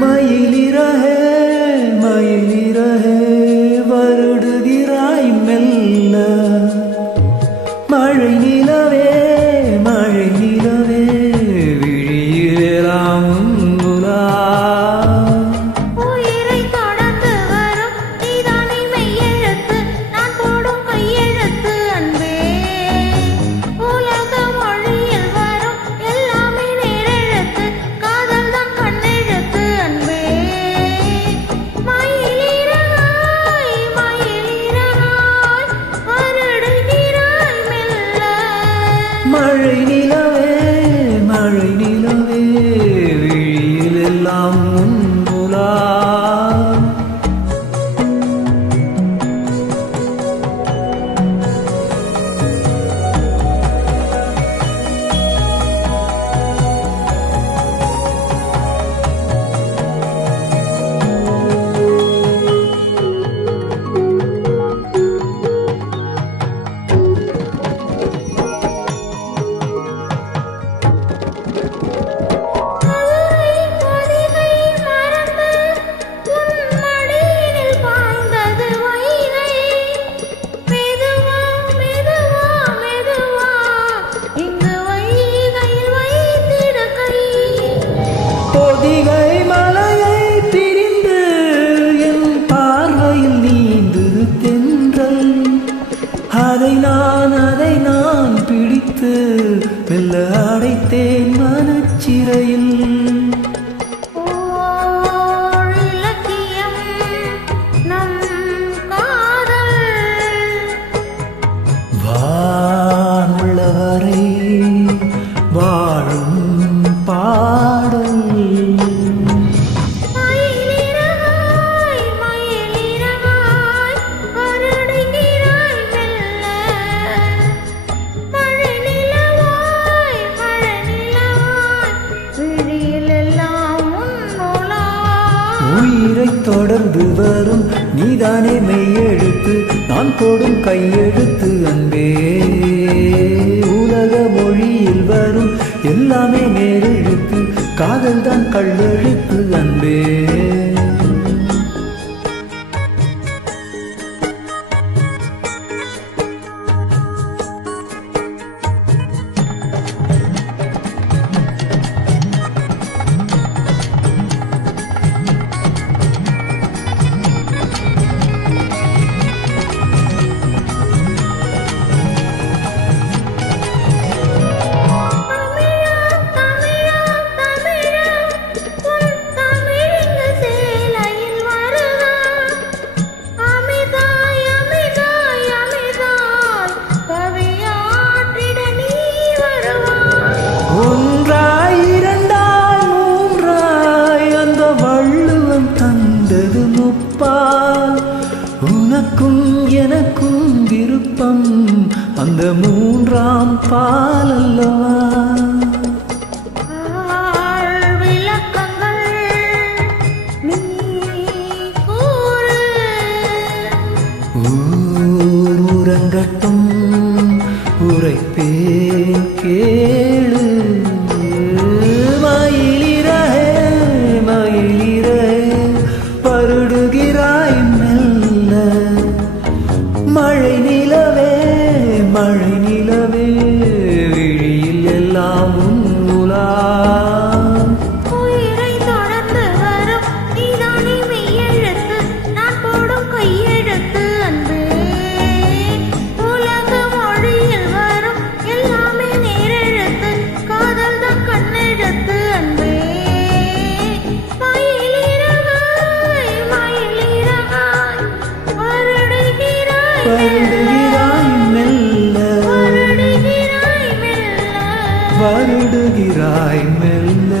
மயிலிறகே மயிலிறகே வருடுகிறாய் மெல்ல மழை நிலவே விழியிலாம் உலா உயிரை தொடர்ந்து வரும் நீதானே மெய்யெழுத்து நான் போடும் கையெழுத்து அன்பே உலக மொழியில் வரும் எல்லாமே நேரெழுத்து காதல் தான் கண்ணெழுத்து அன்பே மயிலிறகாய் வருடுகிறாய் மெல்ல மழை நிலவே விழியில் எல்லாம் உலா பொதிகை மலையை பிரிந்து என் பார்வையில் நீந்துது தென்றல் அதை நான் பிடித்து மெல்ல அடைத்தேன் மனச்சிறையில் வானுள்ளவரை வாழும் பாடல் உயிரை தொடர்ந்து வரும் நீதானே மெய்யெழுத்து நான் போடும் கையெழுத்து அன்பே உலக மொழியில் வரும் எல்லாமே நேரெழுத்து காதல் தான் கள்ளெழுத்து அன்பே ஒன்றாய் இரண்டாய் மூன்றாய் அந்த வள்ளுவம் தந்தது முப்பால் உனக்கும் எனக்கும் விருப்பம் அந்த மூன்றாம் பால் அல்லவா ஊரங்கட்டும் உரைப்பேன் கேளு மயிலிறகே வருடுகிறாய் மெல்ல மழை நிலவே விழியில் எல்லாம் உலா உயிரை தொடர்ந்து வரும் நீதானே மெய்யெழுத்து நான் போடும் கையெழுத்து அன்பே உலக மொழியில் வரும் எல்லாமே நேரெழுத்து காதல் தான் கண்ணெழுத்து அன்பே வருடுகிறாய் மெல்ல